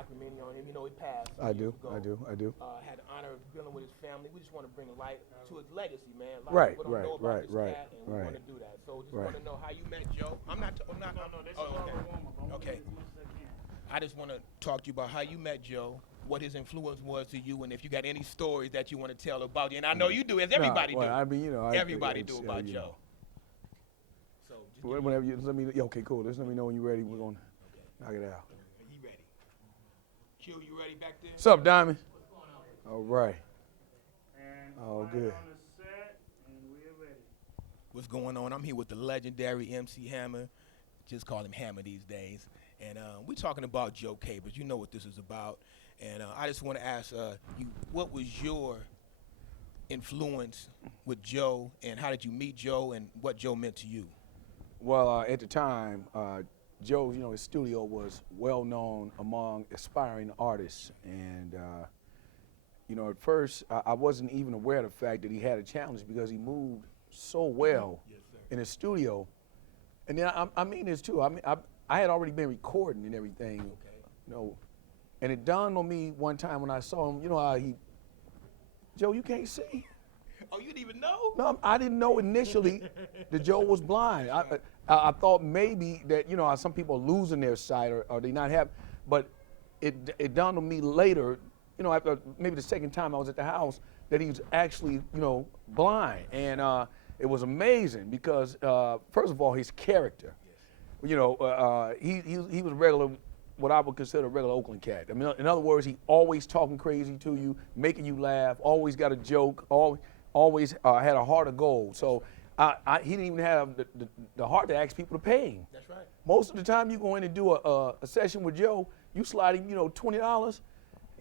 documentary on him. You know, he passed. I do. Years ago. I do. Had the honor of dealing with his family. We just want to bring light to his legacy, man. A lot Right, of people don't know about right, this right, cat, and we right. want to do that. So just Right. want to know how you met Joe. I'm not. No, this is oh, okay. Warm-up. Okay. I just want to talk to you about how you met Joe, what his influence was to you, and if you got any stories that you want to tell about you. And I know you do, as everybody well, do. I mean, you know, Everybody do about you Joe. know. So just give me- Whenever you let me. Yeah, okay, cool. Just let me know when you're ready. We're gonna knock it out. He ready. Q, you ready back there? What's up, Diamond? All right. And Oh, light good. on the set, and we're ready. What's going on? I'm here with the legendary MC Hammer. Just call him Hammer these days. And we're talking about Joe Capers. You know what this is about. And I just want to ask you, what was your influence with Joe, and how did you meet Joe, and what Joe meant to you? Well, at the time, Joe, you know, his studio was well known among aspiring artists, and you know, at first I wasn't even aware of the fact that he had a challenge because he moved so well in his studio. And then I mean this too. I mean, I had already been recording and everything, you know, and it dawned on me one time when I saw him. You know how Joe, you can't see. Oh, you didn't even know? No, I didn't know initially that Joe was blind. I thought maybe that, you know, some people are losing their sight or they not have, but it dawned on me later, you know, after maybe the second time I was at the house, that he was actually, you know, blind. And it was amazing because, first of all, his character, you know, he was regular, what I would consider a regular Oakland cat. I mean, in other words, he always talking crazy to you, making you laugh, always got a joke, always had a heart of gold. So he didn't even have the heart to ask people to pay him. That's right. Most of the time you go in and do a session with Joe, you slide him, you know, $20.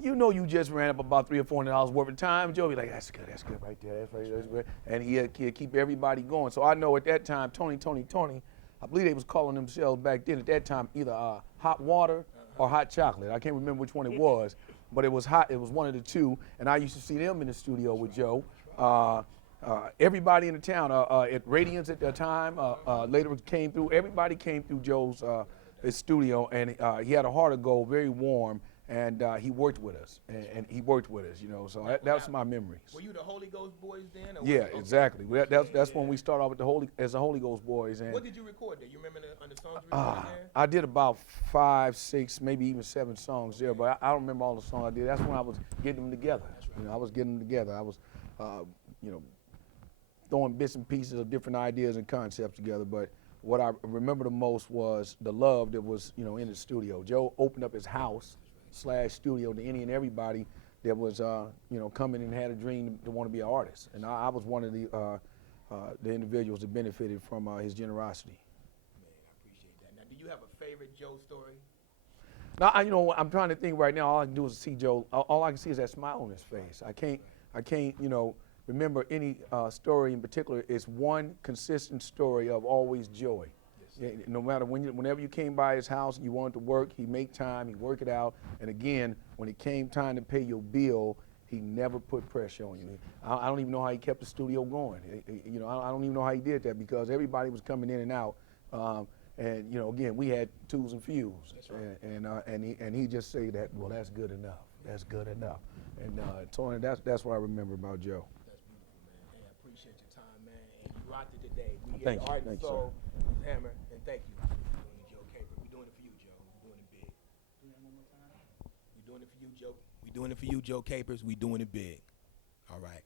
You know you just ran up about $300 or $400 worth of time. Joe be like, that's good right there, that's good. And he'd keep everybody going. So I know at that time, Tony, I believe they was calling themselves back then at that time either hot water or hot chocolate. I can't remember which one it was, but it was hot. It was one of the two. And I used to see them in the studio with Joe. Everybody in the town, at Radiance at the time, later came through. Everybody came through Joe's his studio, and he had a heart of gold, very warm. And he worked with us, and he worked with us, you know. So that's my memories. Were you the Holy Ghost Boys then? Or Yeah, exactly. That's when we start off with the Holy Ghost Boys. And what did you record there? You remember the songs you recorded there? I did about 5, 6, maybe even 7 songs there, but I don't remember all the songs I did. That's when I was getting them together. You know, I was getting them together. I was, you know, throwing bits and pieces of different ideas and concepts together. But what I remember the most was the love that was, you know, in the studio. Joe opened up his house / studio to any and everybody that was, you know, coming and had a dream to want to be an artist. And I was one of the individuals that benefited from his generosity. Man, I appreciate that. Now, do you have a favorite Joe story? Now, you know, I'm trying to think right now. All I can do is see Joe. All I can see is that smile on his face. I can't, you know, remember any story in particular. It's one consistent story of always joy. No matter whenever you came by his house and you wanted to work, he'd make time, he'd work it out. And again, when it came time to pay your bill, he never put pressure on you. I don't even know how he kept the studio going. You know, I don't even know how he did that because everybody was coming in and out. And you know, again, we had twos and fews. That's right. And he just said that, well, that's good enough. That's good enough. And Tony, that's what I remember about Joe. That's beautiful, man. Hey, I appreciate your time, man. And you rocked it today. We Thank you. Art Thank and you, Soul, Hammer, and thank you. We're doing it, Joe Caper. We're doing it for you, Joe. We're doing it big. We're doing it for you, Joe. We're doing it for you, Joe Capers. We're doing it big. All right.